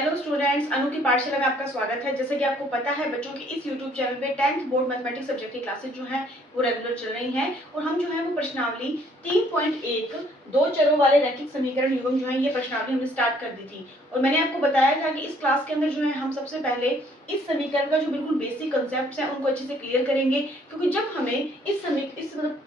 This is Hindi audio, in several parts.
हेलो स्टूडेंट्स, अनु की पाठशाला में आपका स्वागत है। जैसे कि आपको पता है बच्चों की इस यूट्यूब चैनल पे 10th बोर्ड मैथमेटिक्स सब्जेक्ट की क्लासेज जो हैं वो रेगुलर चल रही हैं और हम जो है वो प्रश्नावली 3.1 दो चरों वाले रैखिक समीकरण युग्म जो है ये प्रश्नावली हमने स्टार्ट कर दी थी और मैंने आपको बताया था कि इस क्लास के अंदर जो है हम सबसे पहले इस समीकरण का जो बिल्कुल बेसिक कंसेप्ट है उनको अच्छे से क्लियर करेंगे, क्योंकि जब हमें इस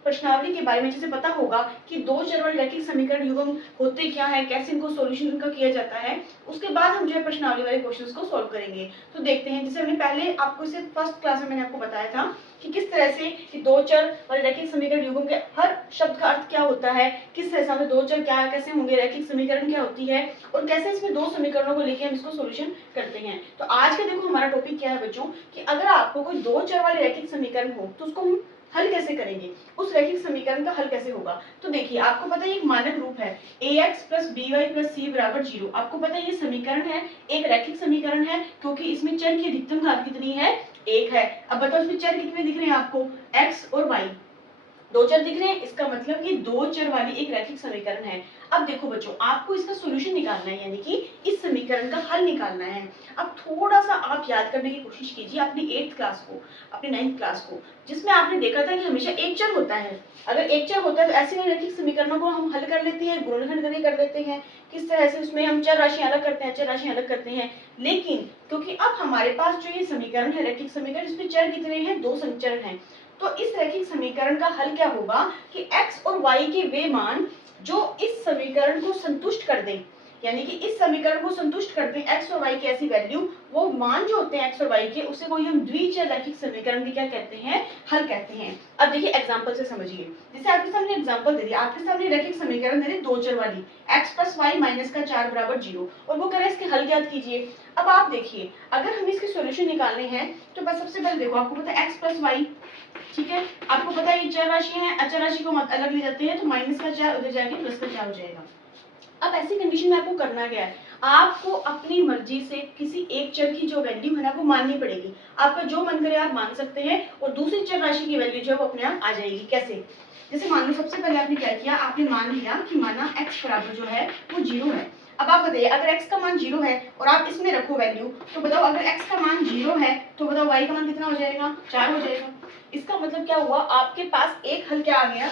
प्रश्नावली के बारे में अच्छे से पता होगा कि दो चर वाले रैखिक समीकरण युग्म होते क्या है, कैसे इनको सॉल्यूशन इनका किया जाता है, उसके बाद हम जो है प्रश्नावली वाले क्वेश्चंस को सॉल्व करेंगे। तो देखते हैं, जैसे हमने पहले आपको इसे फर्स्ट क्लास में मैंने आपको बताया था कि किस तरह से कि दो चर वाले रैखिक समीकरण युग्म के हर शब्द का अर्थ क्या होता है, किस तरह से हमें दो चर क्या कैसे होंगे, रैखिक समीकरण क्या होती है और कैसे इसमें दो समीकरणों को लेकर हम इसको सॉल्यूशन करते हैं। तो आज का देखो हमारा टॉपिक क्या है बच्चों कि अगर आपको कोई दो चर वाले रैखिक समीकरण हो तो उसको हम हल कैसे करेंगे, उस रैखिक समीकरण का हल कैसे होगा। तो देखिए, आपको पता है एक मानक रूप है ax + by + c = 0। आपको पता है ये समीकरण है, एक रैखिक समीकरण है, क्योंकि इसमें चर की अधिकतम घात कितनी है, 1 है। अब बताओ इसमें चर कितने दिख रहे हैं आपको, x और y दो चर दिख रहे हैं, इसका मतलब ये दो चर वाली एक रैखिक समीकरण है। अब देखो बच्चों, आपको इसका सॉल्यूशन निकालना है, यानी कि इस समीकरण का हल निकालना है। अब थोड़ा सा आप याद करने की कोशिश कीजिए अपनी 8th क्लास को, अपनी 9th क्लास को, जिसमें आपने देखा था कि हमेशा एक चर होता है। अगर एक चर होता है तो ऐसे रैखिक समीकरणों को हम हल कर लेते हैं, गुणनखंड करके कर लेते हैं, किस तरह से उसमें हम चर राशि अलग करते हैं, चर राशि अलग करते हैं। लेकिन क्योंकि अब हमारे पास जो ये समीकरण है, रैखिक समीकरण, इसमें चर कितने हैं, दो चर हैं। तो इस रैखिक समीकरण का हल क्या होगा कि x और y के वे मान जो इस समीकरण को संतुष्ट कर दें, यानी कि इस समीकरण को संतुष्ट करते हैं x और y की ऐसी वैल्यू, वो मान जो होते हैं x और y के, उसे कोई हम द्विचर रैखिक समीकरण के क्या कहते हैं, हल कहते हैं। अब देखिए एग्जांपल से समझिए, जैसे आपके सामने एग्जांपल दे दिया, आपके सामने रैखिक समीकरण दे दी दो चर वाली x + y - 4 = 0 और वो कह रहे हैं इसके हल ज्ञात कीजिए। अब आप देखिए, अगर हमें इसके सॉल्यूशन निकालने हैं तो बस सबसे पहले देखो, आपको पता है x + y, ठीक है, आपको पता है ये चर राशि है, अचर राशि को अलग ले जाते हैं तो -4 उधर जाके +4 हो जाएगा। अब ऐसी कंडीशन में आपको करना क्या है, आपको अपनी मर्जी से किसी एक चर की जो वैल्यू है ना वो माननी पड़ेगी। आपका जो मन करे आप मान सकते हैं और दूसरी चर राशि की वैल्यू जो है वो अपने आप आ जाएगी। कैसे, जैसे मान लो सबसे पहले आपने क्या किया, आपने मान लिया कि माना x बराबर जो है वो 0 है। अब आप बताइए, अगर x का मान 0 है और आप इसमें रखो वैल्यू, तो बताओ अगर x का मान 0 है तो बताओ y का मान कितना हो जाएगा, 4 हो जाएगा। इसका मतलब क्या हुआ, आपके पास एक हल क्या आ गया,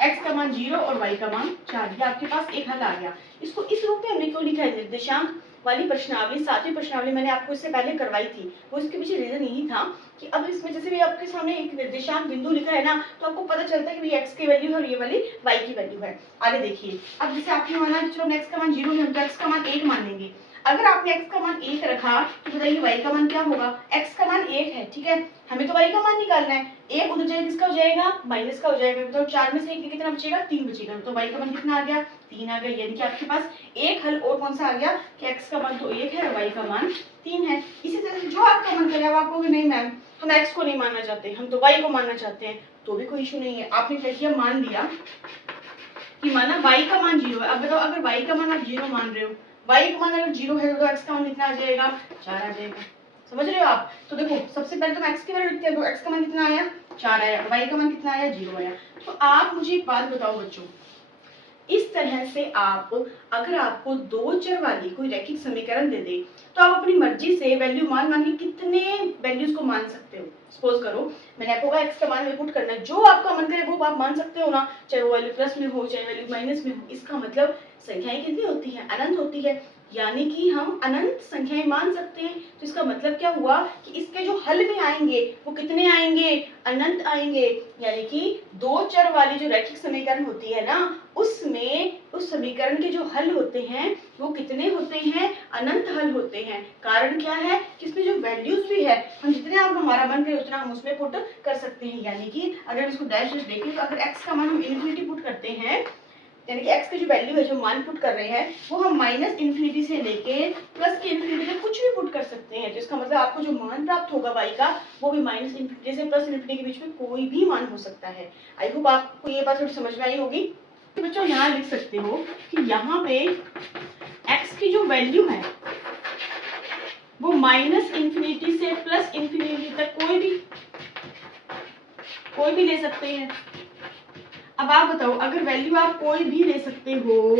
x का मान 0 और y का मान 4, ये आपके पास एक हल आ गया। इसको इस रूप में हमने क्यों लिखा है, निर्देशांक वाली प्रश्नावली, सातवीं प्रश्नावली मैंने आपको इससे पहले करवाई थी, वो इसके पीछे रीजन यही था कि अब इसमें जैसे भी आपके सामने एक निर्देशांक बिंदु लिखा है ना, तो आपको पता चलता है कि ये x की वैल्यू है और ये वाली y की वैल्यू है। आगे देखिए, अब जैसे आपने माना कि चलो x का मान 0 है तो x का मान 1 मान लेंगे। अगर आपने x का मान 1 रखा तो बताइए y का मान क्या होगा, x का मान 1 है, ठीक है, हमें तो y का मान निकालना है, 1 उधर जाए किसका हो जाएगा, माइनस का हो जाएगा। बताओ 4 में से 1 कितना बचेगा, 3 बचेगा, तो y का मान कितना आ गया, 3 आ गया। यानी कि आपके पास एक हल और कौन सा आ गया कि x का मान तो 1 है और y का मान 3 है। इसी तरह से जो आपका मन करे, अब आप कहोगे नहीं मैम हम x को नहीं मानना चाहते, हम तो y को मानना चाहते हैं, तो भी कोई इशू नहीं है। आपने क्या किया, मान लिया कि माना y का मान 0 है। अब बताओ अगर y का मान आप 0 मान रहे हो, y का मान अगर 0 है तो x का मान कितना आ जाएगा, 4 आ जाएगा। समझ रहे हो आप। तो देखो सबसे पहले तो x की वैल्यू लिखते हैं, तो x का मान कितना आया, 4 आया, y का मान कितना आया, 0 आया। तो आप मुझे एक बात बताओ बच्चों, इस तरह से आप अगर आपको दो चर वाली कोई रैखिक समीकरण दे दे तो आप अपनी मर्जी से वैल्यू मान के कितने वैल्यूज को मान सकते हो। सपोज करो मैंने आपको कहा x का मान पुट करना है, जो आपका मन करे वो आप मान सकते हो ना, चाहे वो वैल्यू प्लस में हो चाहे वैल्यू माइनस में हो। इसका मतलब संख्याएं कितनी होती है, अनंत होती है, यानी कि हम अनंत संख्याएं मान सकते हैं। तो इसका मतलब क्या हुआ कि इसके जो हल भी आएंगे वो कितने आएंगे, अनंत आएंगे। यानी कि दो चर वाली जो रैखिक समीकरण होती है ना, उसमें उस समीकरण के जो हल होते हैं वो कितने होते हैं, अनंत हल होते हैं। कारण क्या है कि इसमें जो वैल्यूज भी है हम जितने आप हमारा मन करे उतना हम उसमें पुट कर सकते हैं। यानी कि अगर इसको डैश डैश देखें तो अगर x का मान हम इन्फिनिटी पुट करते हैं, यानी कि x की जो वैल्यू है जो मान पुट कर रहे हैं वो हम -इन्फिनिटी से लेके प्लस के इन्फिनिटी तक कुछ भी पुट कर सकते हैं। तो इसका मतलब आपको जो मान प्राप्त होगा y का वो भी -इन्फिनिटी से प्लस इन्फिनिटी के बीच में कोई भी मान हो सकता है। आई होप आपको ये बात थोड़ी समझ में आई होगी। तो बच्चों यहाँ लिख सकते हो कि यहाँ पे x की जो वैल्यू है वो -इन्फिनिटी से प्लस इन्फिनिटी तक कोई भी ले सकते हैं। अब आप बताओ अगर वैल्यू आप कोई भी ले सकते हो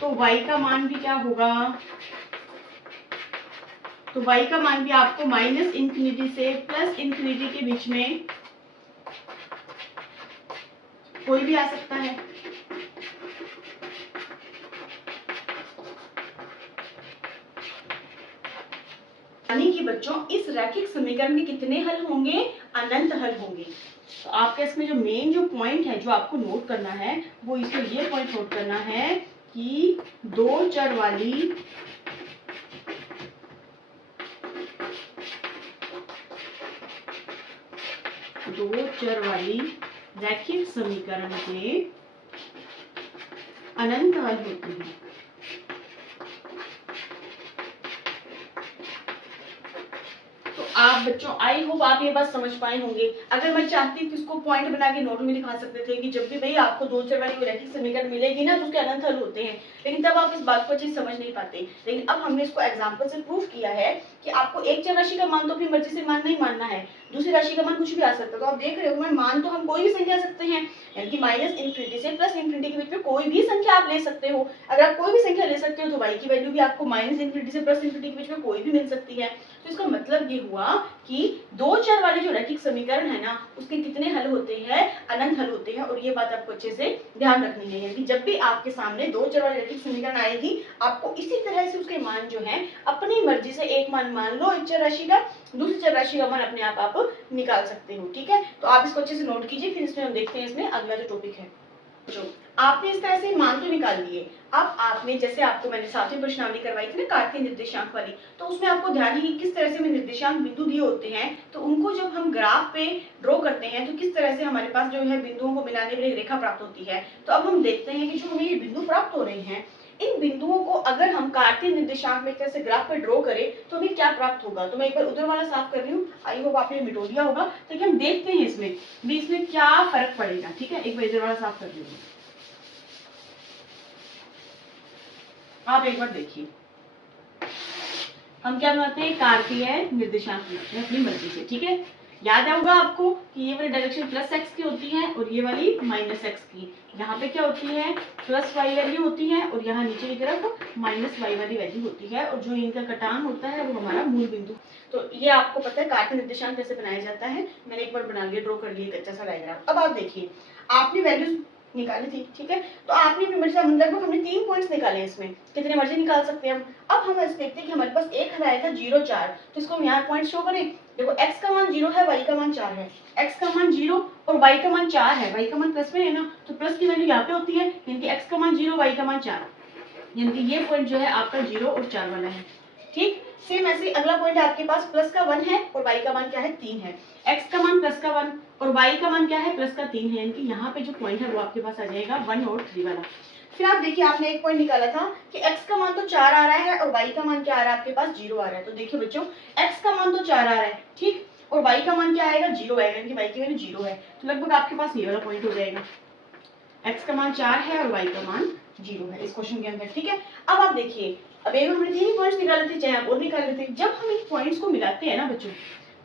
तो y का मान भी क्या होगा, तो y का मान भी आपको माइनस इंफिनिटी से प्लस इंफिनिटी के बीच में कोई भी आ सकता है। यानी कि बच्चों इस रैखिक समीकरण के कितने हल होंगे? अनंत हल होंगे। तो आपके इसमें जो मेन जो पॉइंट है जो आपको नोट करना है वो इसमें ये पॉइंट नोट करना है कि दो चर वाली रैखिक समीकरण के अनंत हल होते हैं। आप बच्चों आई होप आप ये बात समझ पाए होंगे। अगर मैं चाहती तो इसको पॉइंट बना के नोट में लिखा सकते थे कि जब भी भाई आपको दो चर वाली रैखिक समीकरण मिलेगी ना तो उसके अनंत हल होते हैं, लेकिन तब आप इस बात को अच्छे से समझ नहीं पाते। लेकिन अब हमने इसको एग्जांपल से प्रूव किया है कि आपको एक चर राशि का मान तो अपनी मर्जी से मानना ही मानना है, दूसरी राशि का मान कुछ भी आ सकता है। तो आप देख रहे हो मान तो हम कोई भी संख्या सकते हैं, यानी कि माइनस इंफिनिटी से प्लस इंफिनिटी के बीच में कोई भी संख्या आप ले सकते हो। अगर आप कोई भी संख्या ले सकते हो तो y की वैल्यू भी आपको माइनस इंफिनिटी से प्लस इंफिनिटी के बीच में कोई भी मिल सकती है। तो इसका मतलब ये हुआ कि दो चर वाले जो रैखिक समीकरण है ना उसके कितने हल होते हैं? अनंत हल होते हैं। और ये बात आपको अच्छे से ध्यान रखनी है, यानी जब भी आपके सामने दो चर वाली रैखिक समीकरण आएगी आपको इसी तरह से उसके मान जो है अपनी मर्जी से एक मान मान लो एक चर राशि का, दूसरी चर राशि का मान अपने आप निकाल सकते हो। ठीक है, तो आप इसको अच्छे से नोट कीजिए, फिर इसमें हम देखते हैं इसमें अगला जो टॉपिक है। जो आपने इस तरह से मान तो निकाल लिए। अब आपने जैसे आपको मैंने सातवीं प्रश्नावली करवाई थी ना कार्तीय निर्देशांक वाली, तो उसमें आपको ध्यान है कि किस तरह से हमें निर्देशांक बिंदु दिए होते हैं, तो उनको जब हम ग्राफ पे ड्रॉ करते हैं तो किस तरह से हमारे पास जो है बिंदुओं को मिलाने वाली रेखा प्राप्त होती है। तो अब हम देखते हैं कि जो हमें ये बिंदु प्राप्त हो रहे हैं इन बिंदुओं को अगर हम कार्तीय निर्देशांक में एक तरह से ग्राफ पे ड्रॉ करें तो हमें क्या प्राप्त होगा। तो मैं एक बार उधर वाला साफ कर रही हूँ, आई होप आपने मिटो दिया होगा, तो हम देखते हैं इसमें क्या फर्क पड़ेगा। ठीक है, एक बार इधर वाला साफ कर रही हूँ, आप एक बार देखिए हम क्या बनाते हैं कार्तीय निर्देशांक बनाते हैं अपनी मर्जी से। ठीक है, याद होगा आपको कि ये वाली डायरेक्शन प्लस एक्स की होती है और ये वाली माइनस एक्स की। यहाँ पे क्या होती है प्लस वाई वैल्यू होती है और यहाँ नीचे की तरफ माइनस वाई वाली वैल्यू होती है, और जो इनका कटान होता है वो हमारा मूल बिंदु। तो ये आपको पता है कार्तीय निर्देशांक कैसे बनाया जाता है, मैंने एक बार बना लिया, ड्रॉ कर लिया कच्चा सा डायग्राम। अब आप देखिए आपने वैल्यूज निकाली थी। ठीक है, तो आपने अपनी मर्जी लगभग हमने 3 पॉइंट्स निकाले, इसमें कितने मर्जी निकाल सकते हैं हम। अब हम ऐसे देखते हैं कि हमारे पास एक हल आया था 0 4, तो इसको हम यहाँ पॉइंट शो करें। देखो x का मान 0 है, y का मान 4 है, x का मान 0 और y का मान 4 है, y का मान प्लस में है ना, तो प्लस की वैल्यू यहाँ पे होती है, यानी कि x का मान 0 y का मान 4, यानी कि ये पॉइंट जो है आपका 0 और 4 वाला है। ठीक, सेम ऐसे अगला पॉइंट आपके पास प्लस का 1 है और y का मान क्या है 3 है, x का मान प्लस का 1 और y का मान क्या है प्लस का 3 है, यानी कि यहाँ पे जो पॉइंट है वो आपके पास आ जाएगा 1 और 3 वाला। फिर आप देखिए आपने एक पॉइंट निकाला था कि x का मान तो 4 आ रहा है और y का मान क्या आ रहा है आपके पास 0 आ रहा है। तो देखिए बच्चों x का मान तो 4 आ रहा है, ठीक, और y का मान क्या आएगा 0 आएगा, यानी कि y की वैल्यू 0 है, तो लगभग आपके पास ये वाला पॉइंट हो जाएगा, x का मान 4 है और y का मान 0 है इस क्वेश्चन के अंदर। ठीक है, अब आप देखिए अब एक हमने 3 पॉइंट्स निकाले थे, चाहे आप और निकाल लेते। जब हम इन पॉइंट्स को मिलाते हैं ना बच्चों,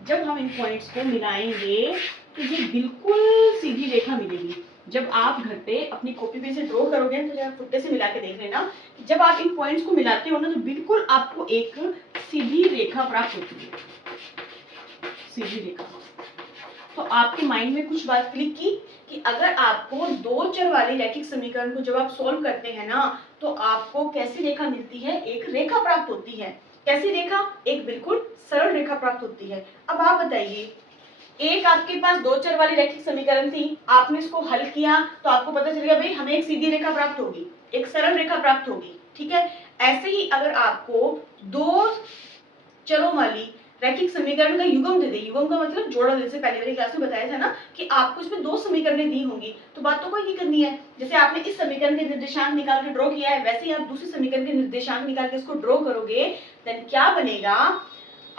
जब हम इन पॉइंट्स को मिलाएंगे तो ये बिल्कुल सीधी रेखा मिलेगी। जब आप घर पे अपनी कॉपी पे से ड्रॉ करोगे तो जरा फुट्टे से मिला के देख लेना कि जब आप इन पॉइंट्स को मिलाते हो ना तो बिल्कुल आपको एक सीधी रेखा प्राप्त होती है, सीधी रेखा। तो आपके माइंड में कुछ बात क्लिक की कि अगर आपको दो चर वाले रैखिक समीकरण को जब आप सॉल्व करते हैं ना तो आपको कैसी रेखा मिलती है, एक रेखा प्राप्त होती है। कैसी रेखा, एक बिल्कुल सरल रेखा प्राप्त होती है। अब आप बताइए एक आपके पास दो चर वाली रैखिक समीकरण थी, आपने इसको हल किया तो आपको पता चलेगा भाई हमें एक सीधी रेखा प्राप्त होगी, एक सरल रेखा प्राप्त होगी। ठीक है, ऐसे ही अगर आपको दो चरों वाली रैखिक समीकरण का युग्म दे दे, युग्म का मतलब जोड़ा, जैसे पहले वाली क्लास में बताया था ना कि आपको इसमें दो समीकरणें दी होंगी, तो बात तो कोई नहीं करनी है। जैसे आपने इस समीकरण के निर्देशांक निकाल के ड्रॉ किया है वैसे ही आप दूसरे समीकरण के निर्देशांक निकाल के इसको ड्रॉ करोगे, देन क्या बनेगा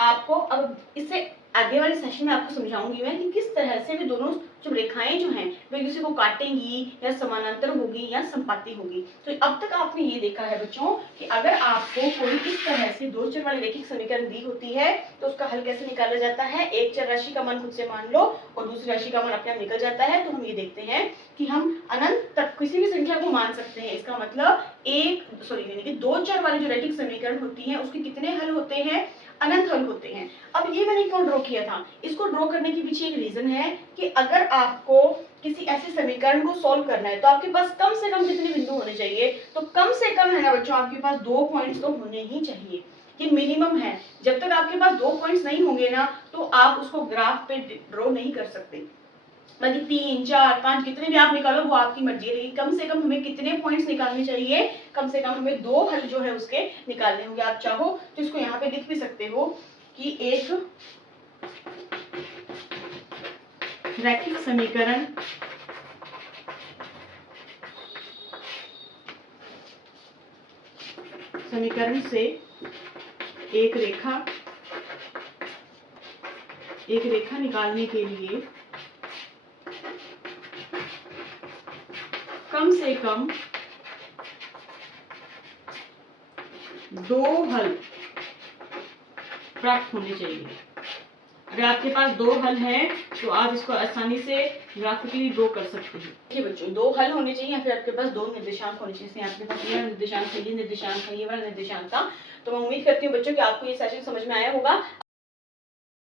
आपको। अब इससे आगे वाले सेशन में आपको समझाऊंगी मैं कि किस तरह से वे दोनों जो रेखाएं जो हैं वे एक दूसरे को काटेंगी या समानांतर होगी या संपाती होगी। तो अब तक आपने ये देखा है बच्चों कि अगर आपको कोई इस तरह से दो चर वाली रैखिक समीकरण दी होती है तो उसका हल कैसे निकाला जाता है। एक चर राशि का मान खुद से मान लो और दूसरी राशि का मान अपने आप निकल जाता है। तो हम ये देखते हैं कि हम अनंत तक किसी भी संख्या को मान सकते हैं। इसका मतलब यानी कि दो चर वाली जो रैखिक समीकरण होती है उसके कितने हल होते हैं, अनंत हल होते हैं। अब ये मैंने क्यों ड्रॉ किया था, इसको ड्रॉ करने के पीछे एक रीजन है कि अगर आपको किसी ऐसे समीकरण को सॉल्व करना है तो आपके पास कम से कम कितने बिंदु होने चाहिए, तो कम से कम है ना बच्चों आपके पास 2 पॉइंट्स तो होने ही चाहिए, ये मिनिमम है। जब तक आपके पास 2 पॉइंट्स नहीं होंगे ना तो आप उसको ग्राफ पे ड्रॉ नहीं कर सकते। बाकी 3, 4, 5 कितने भी आप निकालो वो आपकी मर्जी है, लेकिन कम से कम हमें कितने पॉइंट्स निकालने चाहिए, कम से कम हमें 2 हल जो है उसके निकालने होंगे। आप चाहो तो इसको यहाँ पे लिख भी सकते हो कि एक रैखिक समीकरण से एक रेखा निकालने के लिए कम से कम 2 हल प्राप्त होने चाहिए। अगर आपके पास 2 हल हैं तो आप इसको आसानी से ग्राफिकली ड्रॉ कर सकते हैं। देखिए बच्चों 2 हल होने चाहिए या फिर आपके पास 2 निर्देशांक होने चाहिए। आपके पास ये निर्देशांक है, ये निर्देशांक है, ये वाला निर्देशांक था। तो मैं उम्मीद करती हूँ बच्चों कि आपको ये सेशन समझ में आया होगा।